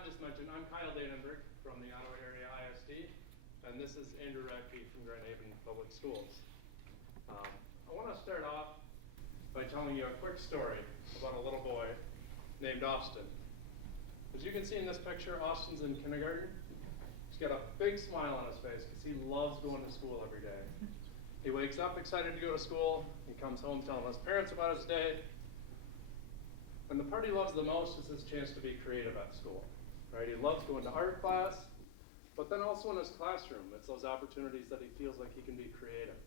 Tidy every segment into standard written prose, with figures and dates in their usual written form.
Todd just mentioned, I'm Kyle Danenberg from the Ottawa Area ISD, and this is Andrew Radke from Grand Haven Public Schools. I want to start off by telling you a quick story about a little boy named Austin. As you can see in this picture, Austin's in kindergarten. He's got a big smile on his face because he loves going to school every day. He wakes up excited to go to school. He comes home telling his parents about his day. And the part he loves the most is his chance to be creative at school. Right? He loves going to art class, but then also in his classroom, it's those opportunities that he feels like he can be creative.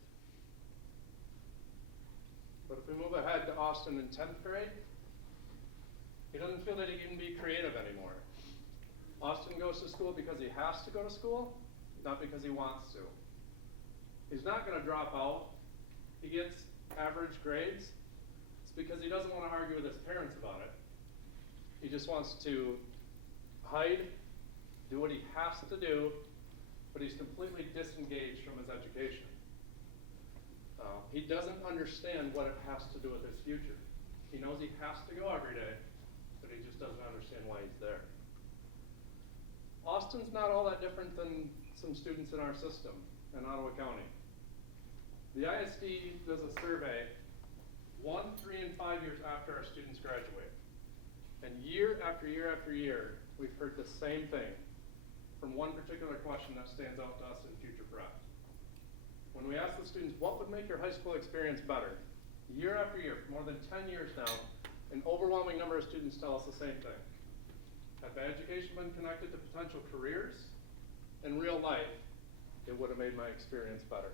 But if we move ahead to Austin in 10th grade, he doesn't feel that he can be creative anymore. Austin goes to school because he has to go to school, not because he wants to. He's not going to drop out. He gets average grades. It's because he doesn't want to argue with his parents about it. He just wants to hide, do what he has to do, but he's completely disengaged from his education. He doesn't understand what it has to do with his future. He knows he has to go every day, but he just doesn't understand why he's there. Austin's not all that different than some students in our system in Ottawa County. The ISD does a survey 1, 3, and 5 years after our students graduate. And year after year after year, we've heard the same thing from one particular question that stands out to us in Future Prep. When we ask the students, what would make your high school experience better? Year after year, for more than 10 years now, an overwhelming number of students tell us the same thing. Had my education been connected to potential careers in real life, it would have made my experience better.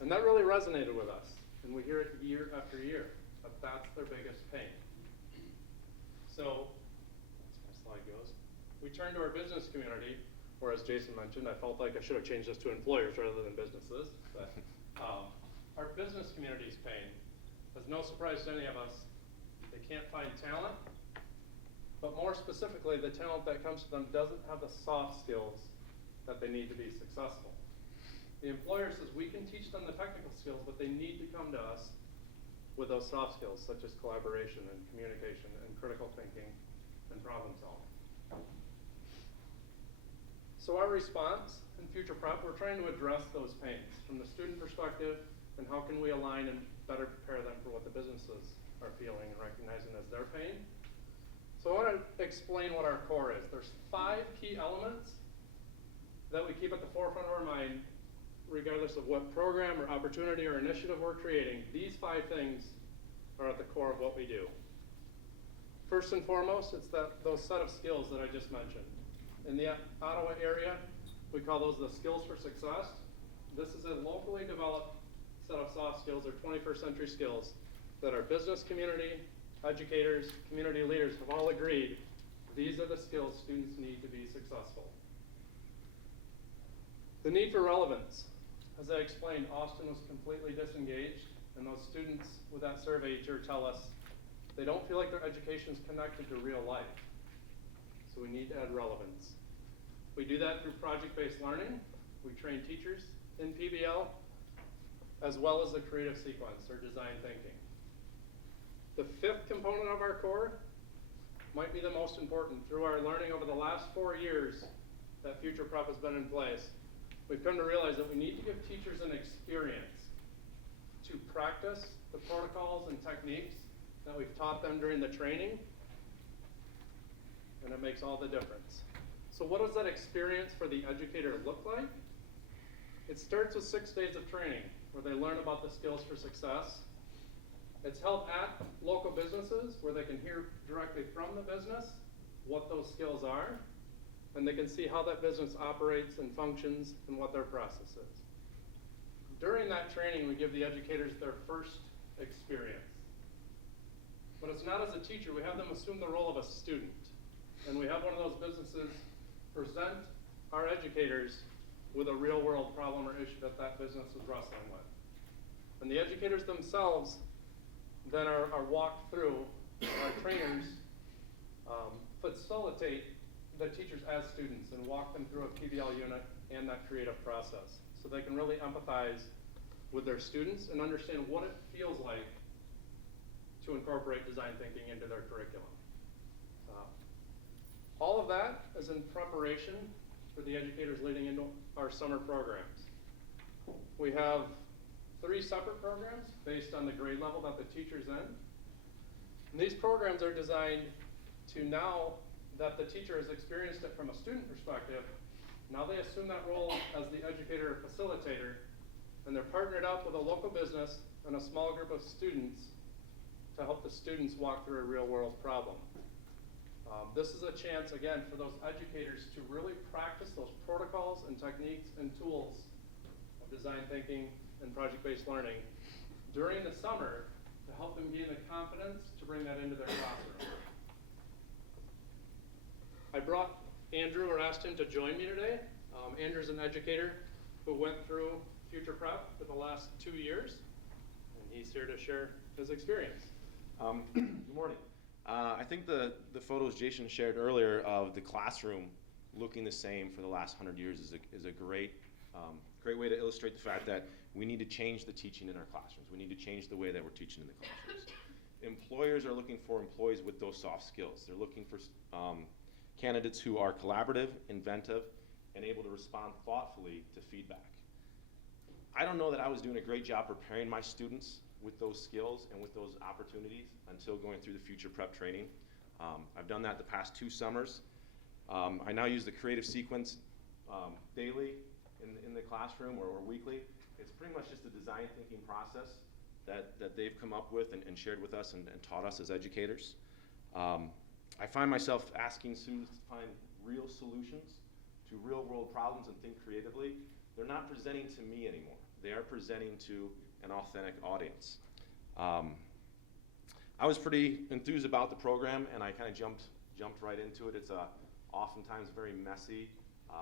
And that really resonated with us. And we hear it year after year, but that's their biggest pain. So, as my slide goes, we turn to our business community, or as Jason mentioned, I felt like I should have changed this to employers rather than businesses. But our business community's pain is no surprise to any of us. They can't find talent, but more specifically, the talent that comes to them doesn't have the soft skills that they need to be successful. The employer says we can teach them the technical skills, but they need to come to us with those soft skills, such as collaboration and communication and critical thinking and problem solving. So our response in Future Prep, we're trying to address those pains from the student perspective, and how can we align and better prepare them for what the businesses are feeling and recognizing as their pain. So I want to explain what our core is. There's 5 key elements that we keep at the forefront of our mind, regardless of what program or opportunity or initiative we're creating. These 5 things are at the core of what we do. First and foremost, it's those set of skills that I just mentioned. In the Ottawa area, we call those the skills for success. This is a locally developed set of soft skills or 21st century skills that our business community, educators, community leaders have all agreed these are the skills students need to be successful. The need for relevance. As I explained, Austin was completely disengaged, and those students with that survey each year tell us they don't feel like their education is connected to real life. So we need to add relevance. We do that through project-based learning. We train teachers in PBL, as well as the creative sequence or design thinking. The 5th component of our core might be the most important. Through our learning over the last 4 years that Future Prep has been in place, we've come to realize that we need to give teachers an experience to practice the protocols and techniques that we've taught them during the training, and it makes all the difference. So what does that experience for the educator look like? It starts with 6 days of training where they learn about the skills for success. It's held at local businesses where they can hear directly from the business what those skills are, and they can see how that business operates and functions and what their process is. During that training, we give the educators their first experience. But it's not as a teacher. We have them assume the role of a student. And we have one of those businesses present our educators with a real-world problem or issue that that business is wrestling with. And the educators themselves then are walked through, our trainers facilitate the teachers as students and walk them through a PBL unit and that creative process. So they can really empathize with their students and understand what it feels like to incorporate design thinking into their curriculum. All of that is in preparation for the educators leading into our summer programs. We have 3 separate programs based on the grade level that the teacher's in. And these programs are designed to, now that the teacher has experienced it from a student perspective, now they assume that role as the educator or facilitator, and they're partnered up with a local business and a small group of students to help the students walk through a real world problem. This is a chance, again, for those educators to really practice those protocols and techniques and tools of design thinking and project-based learning during the summer to help them gain the confidence to bring that into their classroom. I brought Andrew, or asked him to join me today. Andrew's an educator who went through Future Prep for the last 2 years, and he's here to share his experience. Good morning. I think the photos Jason shared earlier of the classroom looking the same for the last 100 years is a great way to illustrate the fact that we need to change the teaching in our classrooms. We need to change the way that we're teaching in the classrooms. Employers are looking for employees with those soft skills. They're looking for candidates who are collaborative, inventive, and able to respond thoughtfully to feedback. I don't know that I was doing a great job preparing my students with those skills and with those opportunities until going through the Future Prep training. I've done that the past 2 summers. I now use the creative sequence daily in the classroom or weekly. It's pretty much just a design thinking process that they've come up with and shared with us and taught us as educators. I find myself asking students to find real solutions to real world problems and think creatively. They're not presenting to me anymore. They are presenting to an authentic audience. I was pretty enthused about the program, and I kind of jumped right into it. It's a oftentimes very messy,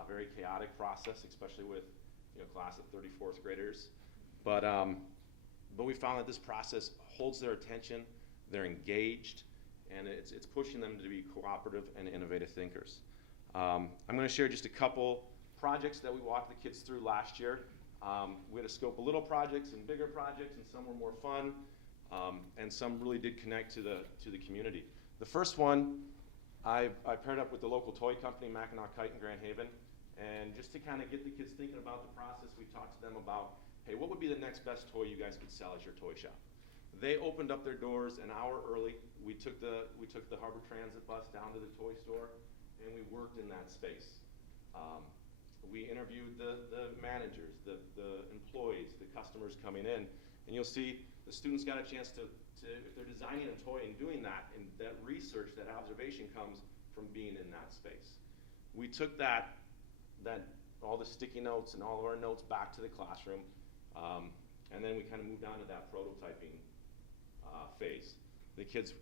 very chaotic process, especially with class of 34th graders. But we found that this process holds their attention. They're engaged, and it's pushing them to be cooperative and innovative thinkers. I'm going to share just a couple projects that we walked the kids through last year. We had to scope a little projects and bigger projects, and some were more fun, and some really did connect to the community. The first one, I paired up with the local toy company, Mackinac Kite in Grand Haven, and just to kind of get the kids thinking about the process, we talked to them about, hey, what would be the next best toy you guys could sell at your toy shop? They opened up their doors an hour early. We took the Harbor Transit bus down to the toy store, and we worked in that space. We interviewed the managers, the employees, the customers coming in, and you'll see the students got a chance to if they're designing a toy and doing that, and that research, that observation comes from being in that space. We took that all the sticky notes and all of our notes back to the classroom, and then we kind of moved on to that prototyping phase.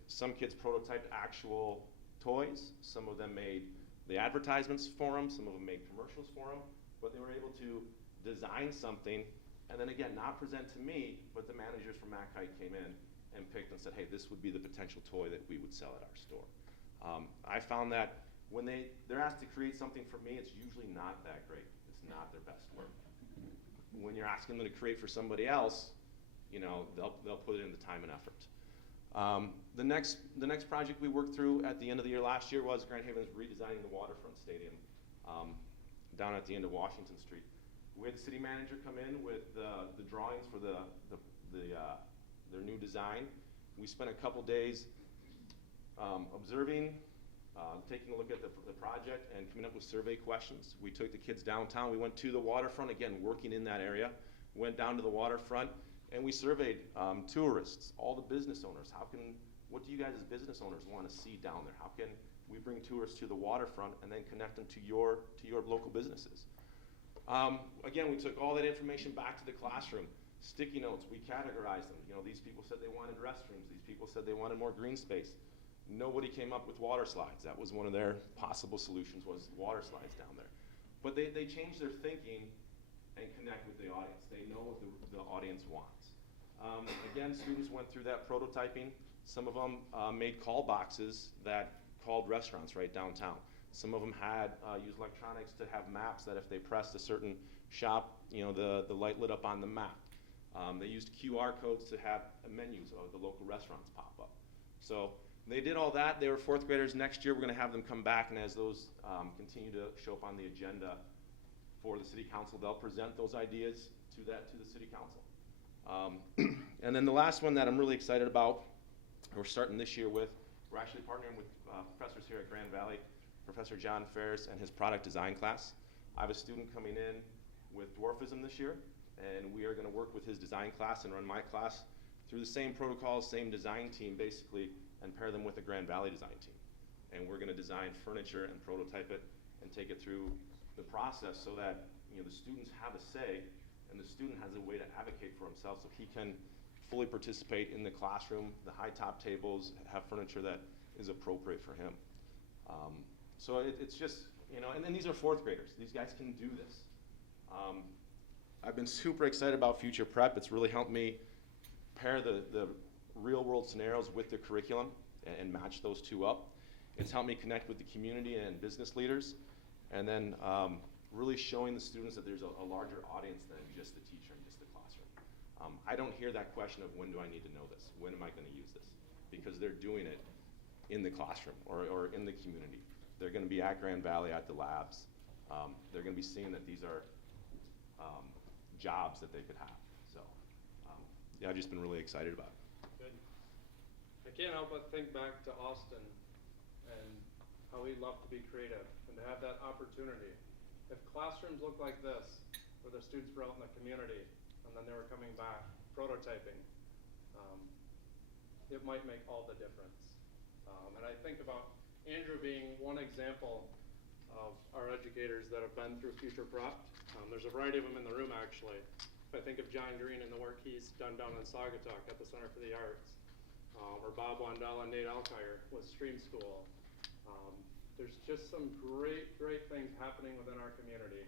Some kids prototyped actual toys. Some of them made the advertisements for them, some of them made commercials for them, but they were able to design something, and then again, not present to me, but the managers from Mackite came in and picked and said, hey, this would be the potential toy that we would sell at our store. I found that when they're asked to create something for me, it's usually not that great. It's not their best work. When you're asking them to create for somebody else, they'll put in the time and effort. The next project we worked through at the end of the year last year was Grand Haven's redesigning the waterfront stadium down at the end of Washington Street. We had the city manager come in with the drawings for their new design. We spent a couple days observing, taking a look at the project and coming up with survey questions. We took the kids downtown. We went to the waterfront, again, working in that area. Went down to the waterfront, and we surveyed tourists, all the business owners. What do you guys as business owners want to see down there? How can we bring tourists to the waterfront and then connect them to your local businesses? Again, we took all that information back to the classroom. Sticky notes, we categorized them. These people said they wanted restrooms. These people said they wanted more green space. Nobody came up with water slides. That was one of their possible solutions, was water slides down there. But they changed their thinking and connect with the audience. They know what the audience wants. Again, students went through that prototyping. Some of them made call boxes that called restaurants right downtown. Some of them had used electronics to have maps that if they pressed a certain shop, the light lit up on the map. They used QR codes to have menus of the local restaurants pop up. So They did all that. They were fourth graders. Next year, we're going to have them come back, and as those continue to show up on the agenda for the city council, they'll present those ideas to the city council. And then the last one that I'm really excited about, we're starting this year with, we're actually partnering with professors here at Grand Valley, Professor John Ferris and his product design class. I have a student coming in with dwarfism this year, and we are going to work with his design class and run my class through the same protocols, same design team basically, and pair them with a Grand Valley design team. And we're going to design furniture and prototype it and take it through the process so that the students have a say, and the student has a way to advocate for himself so he can fully participate in the classroom, the high top tables, have furniture that is appropriate for him. So it's just, and then these are fourth graders. These guys can do this. I've been super excited about future prep. It's really helped me pair the real world scenarios with the curriculum and match those two up. It's helped me connect with the community and business leaders, and then really showing the students that there's a larger audience than just the teacher and just the classroom. I don't hear that question of when do I need to know this? When am I going to use this? Because they're doing it in the classroom or in the community. They're going to be at Grand Valley at the labs. They're going to be seeing that these are jobs that they could have. So yeah, I've just been really excited about it. Good. I can't help but think back to Austin and how he loved to be creative and to have that opportunity. If classrooms look like this, where the students were out in the community and then they were coming back prototyping, it might make all the difference. And I think about Andrew being one example of our educators that have been through Future Prep. There's a variety of them in the room actually. If I think of John Green and the work he's done down in Saugatuck at the Center for the Arts, or Bob Wandell and Nate Alkire with Stream School. There's just some great things happening within our community,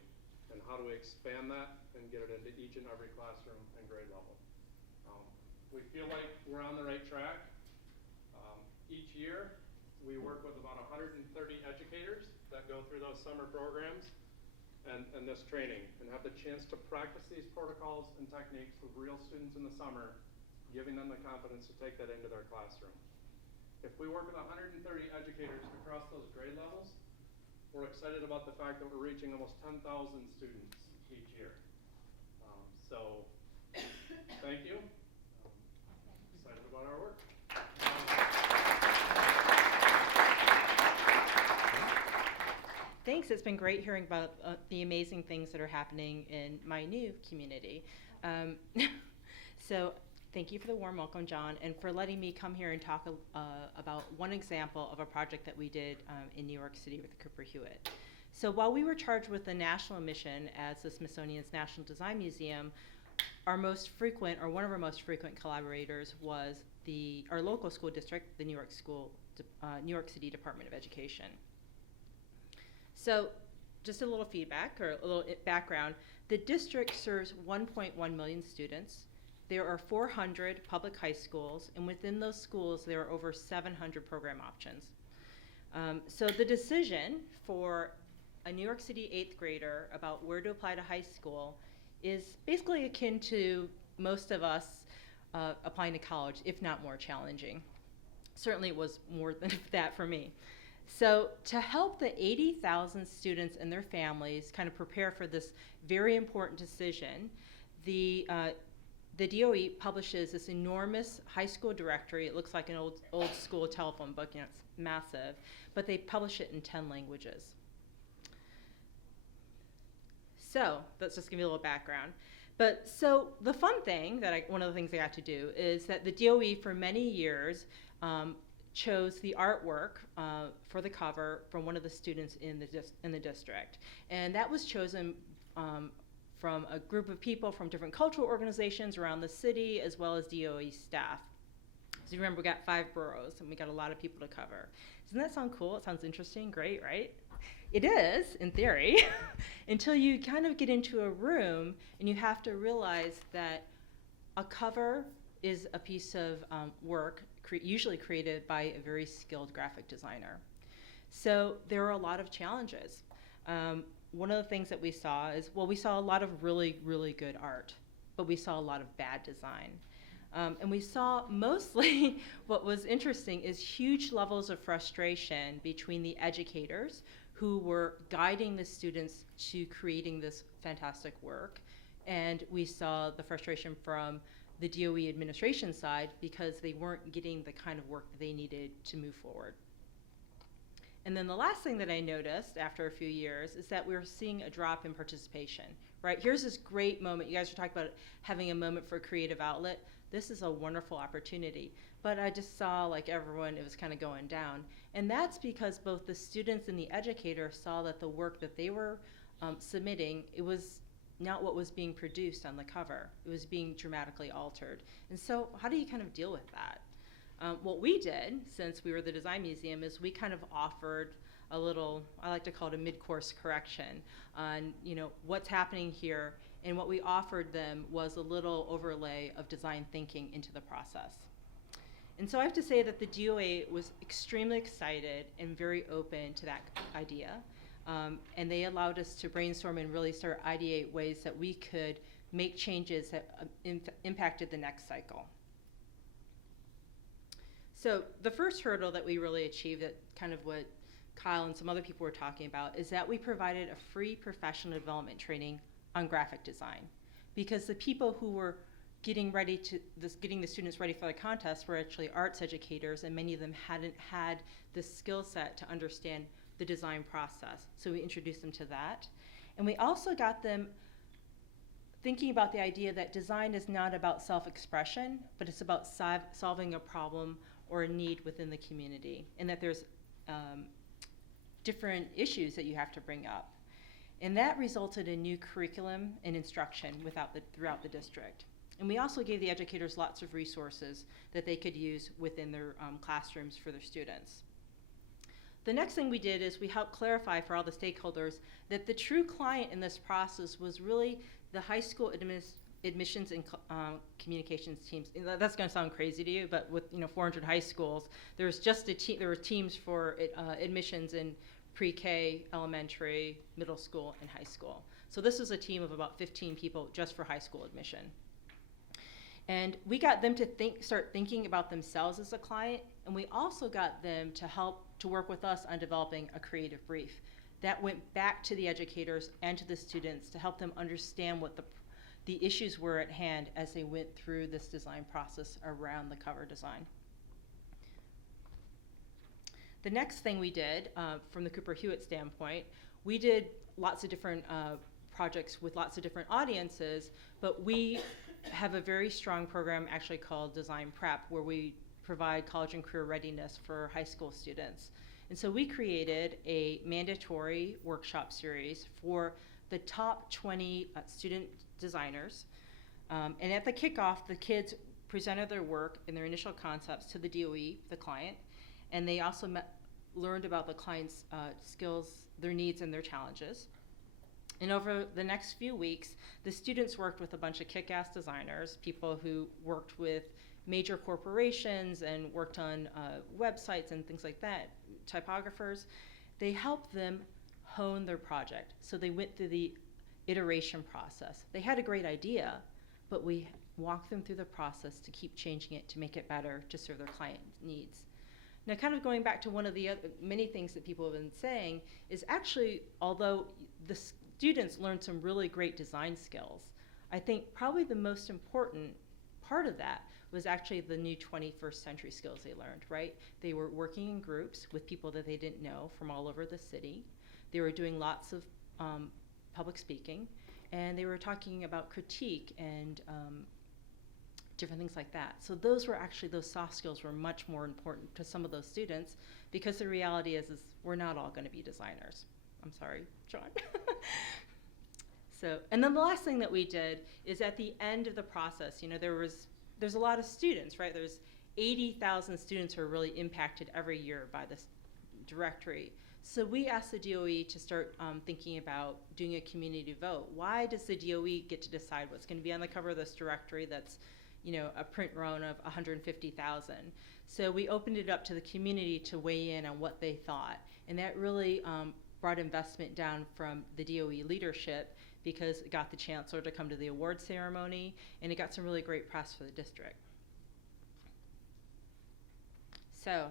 and how do we expand that and get it into each and every classroom and grade level. We feel like we're on the right track. Each year, we work with about 130 educators that go through those summer programs and this training, and have the chance to practice these protocols and techniques with real students in the summer, giving them the confidence to take that into their classroom. If we work with 130 educators across those grade levels, we're excited about the fact that we're reaching almost 10,000 students each year. So, thank you. Excited about our work. Thanks. It's been great hearing about the amazing things that are happening in my new community. So thank you for the warm welcome, John, and for letting me come here and talk about one example of a project that we did in New York City with Cooper Hewitt. So while we were charged with the national mission as the Smithsonian's National Design Museum, our most frequent, or one of our most frequent collaborators was our local school district, the New York City Department of Education. So just a little feedback or a little background. The district serves 1.1 million students. There are 400 public high schools, and within those schools there are over 700 program options. So the decision for a New York City 8th grader about where to apply to high school is basically akin to most of us applying to college, if not more challenging. Certainly it was more than that for me. So to help the 80,000 students and their families kind of prepare for this very important decision, the DOE publishes this enormous high school directory. It looks like an old school telephone book, it's massive, but they publish it in 10 languages. So let's just give you a little background. But so the fun thing one of the things I got to do is that the DOE for many years chose the artwork for the cover from one of the students in the district. And that was chosen from a group of people from different cultural organizations around the city, as well as DOE staff. So you remember, we got 5 boroughs, and we got a lot of people to cover. Doesn't that sound cool? It sounds interesting, great, right? It is, in theory, until you kind of get into a room and you have to realize that a cover is a piece of work usually created by a very skilled graphic designer. So there are a lot of challenges. One of the things that we saw is, we saw a lot of really, really good art, but we saw a lot of bad design. And we saw mostly what was interesting is huge levels of frustration between the educators who were guiding the students to creating this fantastic work. And we saw the frustration from the DOE administration side because they weren't getting the kind of work that they needed to move forward. And then the last thing that I noticed after a few years is that we were seeing a drop in participation, right? Here's this great moment. You guys were talking about having a moment for a creative outlet. This is a wonderful opportunity. But I just saw like everyone, it was kind of going down. And that's because both the students and the educators saw that the work that they were submitting, it was not what was being produced on the cover. It was being dramatically altered. And so how do you kind of deal with that? What we did, since we were the design museum, is we kind of offered a little, I like to call it a mid-course correction on, what's happening here. And what we offered them was a little overlay of design thinking into the process. And so I have to say that the DOA was extremely excited and very open to that idea. And they allowed us to brainstorm and really start ideate ways that we could make changes that impacted the next cycle. So the first hurdle that we really achieved, that kind of what Kyle and some other people were talking about, is that we provided a free professional development training on graphic design. Because the people who were getting the students ready for the contest were actually arts educators, and many of them hadn't had the skill set to understand the design process. So we introduced them to that. And we also got them thinking about the idea that design is not about self-expression, but it's about solving a problem or a need within the community, and that there's different issues that you have to bring up. And that resulted in new curriculum and instruction throughout the district. And we also gave the educators lots of resources that they could use within their classrooms for their students. The next thing we did is we helped clarify for all the stakeholders that the true client in this process was really the high school admissions and communications teams. That's going to sound crazy to you, but with 400 high schools, there was just there were teams for admissions in pre-K, elementary, middle school, and high school. So this was a team of about 15 people just for high school admission. And we got them to start thinking about themselves as a client, and we also got them to work with us on developing a creative brief. That went back to the educators and to the students to help them understand what the issues were at hand as they went through this design process around the cover design. The next thing we did, from the Cooper Hewitt standpoint, we did lots of different projects with lots of different audiences, but we have a very strong program actually called Design Prep, where we provide college and career readiness for high school students. And so we created a mandatory workshop series for the top 20 student designers. And at the kickoff, the kids presented their work and their initial concepts to the DOE, the client, and they also learned about the client's skills, their needs, and their challenges. And over the next few weeks, the students worked with a bunch of kick-ass designers, people who worked with major corporations and worked on websites and things like that, typographers. They helped them hone their project. So they went through the iteration process. They had a great idea, but we walked them through the process to keep changing it to make it better to serve their client needs. Now, kind of going back to one of the many things that people have been saying is actually, although the students learned some really great design skills, I think probably the most important part of that was actually the new 21st century skills they learned, right? They were working in groups with people that they didn't know from all over the city. They were doing lots of public speaking, and they were talking about critique and different things like that. So those soft skills were much more important to some of those students, because the reality is we're not all going to be designers. I'm sorry, John. So, and then the last thing that we did is at the end of the process, there's a lot of students, right? There's 80,000 students who are really impacted every year by this directory. So we asked the DOE to start thinking about doing a community vote. Why does the DOE get to decide what's going to be on the cover of this directory that's, a print run of 150,000? So we opened it up to the community to weigh in on what they thought. And that really brought investment down from the DOE leadership, because it got the chancellor to come to the award ceremony, and it got some really great press for the district. So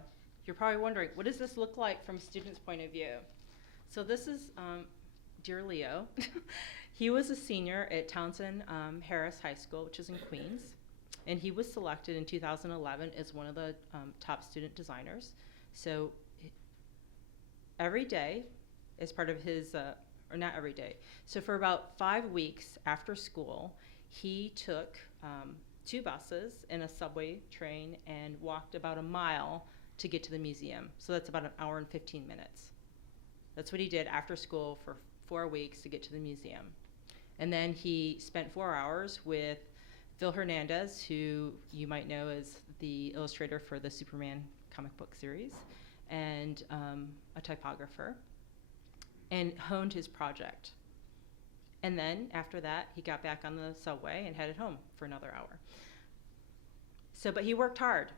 you're probably wondering, what does this look like from a student's point of view? So this is dear Leo. He was a senior at Townsend Harris High School, which is in Queens. And he was selected in 2011 as one of the top student designers. So every day, as part of his, or not every day, so for about 5 weeks after school, he took 2 buses and a subway train and walked about a mile to get to the museum. So that's about an hour and 15 minutes. That's what he did after school for 4 weeks to get to the museum. And then he spent 4 hours with Phil Hernandez, who you might know as the illustrator for the Superman comic book series, and a typographer, and honed his project. And then after that, he got back on the subway and headed home for another hour. So, but he worked hard,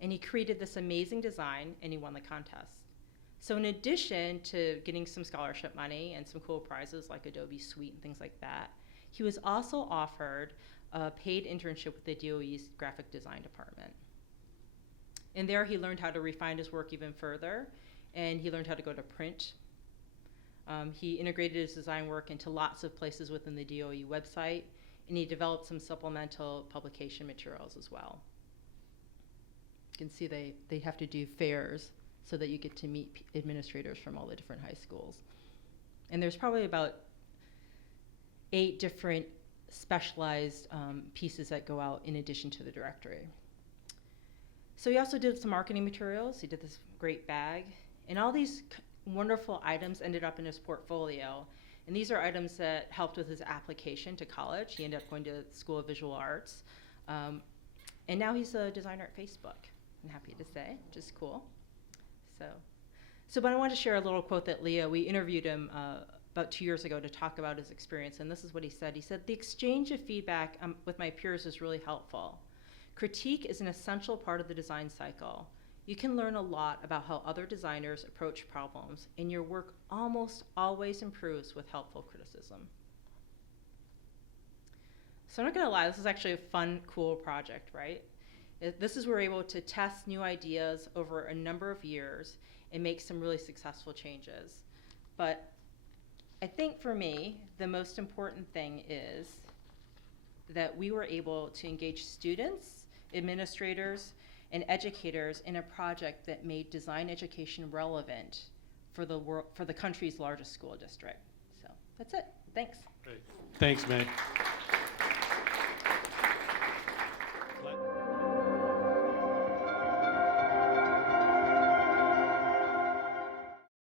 and he created this amazing design, and he won the contest. So in addition to getting some scholarship money and some cool prizes like Adobe Suite and things like that, he was also offered a paid internship with the DOE's graphic design department. And there he learned how to refine his work even further, and he learned how to go to print. He integrated his design work into lots of places within the DOE website, and he developed some supplemental publication materials as well. You can see they have to do fairs so that you get to meet administrators from all the different high schools. And there's probably about 8 different specialized pieces that go out in addition to the directory. So he also did some marketing materials. He did this great bag. And all these wonderful items ended up in his portfolio. And these are items that helped with his application to college. He ended up going to the School of Visual Arts. And now he's a designer at Facebook, I'm happy to say, which is cool. But I want to share a little quote that Leo, we interviewed him about 2 years ago to talk about his experience, and this is what he said. He said, "The exchange of feedback with my peers is really helpful. Critique is an essential part of the design cycle. You can learn a lot about how other designers approach problems, and your work almost always improves with helpful criticism." So I'm not gonna lie, this is actually a fun, cool project, right? This is where we're able to test new ideas over a number of years and make some really successful changes. But I think for me, the most important thing is that we were able to engage students, administrators, and educators in a project that made design education relevant for the country's largest school district. So that's it. Thanks. Great. Thanks, May.